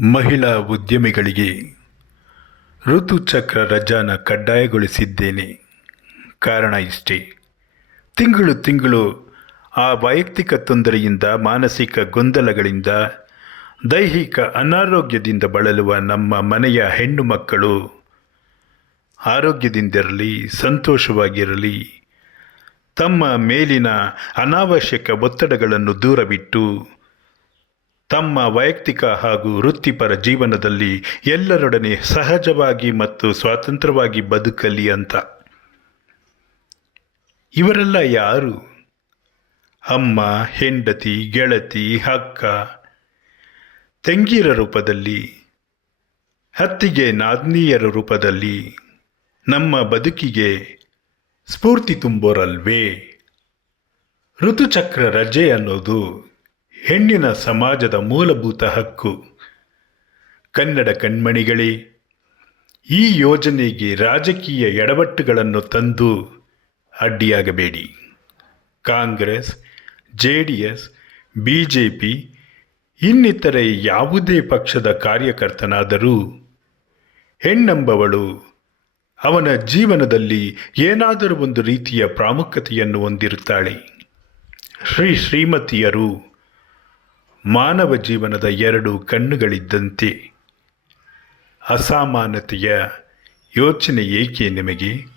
ಮಹಿಳಾ ಉದ್ಯಮಿಗಳಿಗೆ ಋತುಚಕ್ರ ರಜಾನ ಕಡ್ಡಾಯಗೊಳಿಸಿದ್ದೇನೆ. ಕಾರಣ ಇಷ್ಟೇ. ತಿಂಗಳು ತಿಂಗಳು ಆ ವೈಯಕ್ತಿಕ ತೊಂದರೆಯಿಂದ, ಮಾನಸಿಕ ಗೊಂದಲಗಳಿಂದ, ದೈಹಿಕ ಅನಾರೋಗ್ಯದಿಂದ ಬಳಲುವ ನಮ್ಮ ಮನೆಯ ಹೆಣ್ಣು ಮಕ್ಕಳು ಆರೋಗ್ಯದಿಂದಿರಲಿ, ಸಂತೋಷವಾಗಿರಲಿ, ತಮ್ಮ ಮೇಲಿನ ಅನಾವಶ್ಯಕ ಒತ್ತಡಗಳನ್ನು ದೂರವಿಟ್ಟು ತಮ್ಮ ವೈಯಕ್ತಿಕ ಹಾಗೂ ವೃತ್ತಿಪರ ಜೀವನದಲ್ಲಿ ಎಲ್ಲರೊಡನೆ ಸಹಜವಾಗಿ ಮತ್ತು ಸ್ವಾತಂತ್ರ್ಯವಾಗಿ ಬದುಕಲಿ ಅಂತ. ಇವರೆಲ್ಲ ಯಾರು? ಅಮ್ಮ, ಹೆಂಡತಿ, ಗೆಳತಿ, ಅಕ್ಕ, ತಂಗಿಯರ ರೂಪದಲ್ಲಿ, ಅತ್ತಿಗೆ, ನಾದ್ನಿಯರ ರೂಪದಲ್ಲಿ ನಮ್ಮ ಬದುಕಿಗೆ ಸ್ಫೂರ್ತಿ ತುಂಬೋರಲ್ವೇ? ಋತುಚಕ್ರ ರಜೆ ಅನ್ನೋದು ಹೆಣ್ಣಿನ ಸಮಾಜದ ಮೂಲಭೂತ ಹಕ್ಕು. ಕನ್ನಡ ಕಣ್ಮಣಿಗಳೇ, ಈ ಯೋಜನೆಗೆ ರಾಜಕೀಯ ಎಡವಟ್ಟುಗಳನ್ನು ತಂದು ಅಡ್ಡಿಯಾಗಬೇಡಿ. ಕಾಂಗ್ರೆಸ್, JDS, BJP ಇನ್ನಿತರೆ ಯಾವುದೇ ಪಕ್ಷದ ಕಾರ್ಯಕರ್ತನಾದರೂ ಹೆಣ್ಣೆಂಬವಳು ಅವನ ಜೀವನದಲ್ಲಿ ಏನಾದರೂ ಒಂದು ರೀತಿಯ ಪ್ರಾಮುಖ್ಯತೆಯನ್ನು ಹೊಂದಿರುತ್ತಾಳೆ. ಶ್ರೀಮತಿಯರು ಮಾನವ ಜೀವನದ ಎರಡು ಕಣ್ಣುಗಳಿದ್ದಂತೆ. ಅಸಮಾನತೆಯ ಯೋಚನೆ ಏಕೆ ನಿಮಗೆ?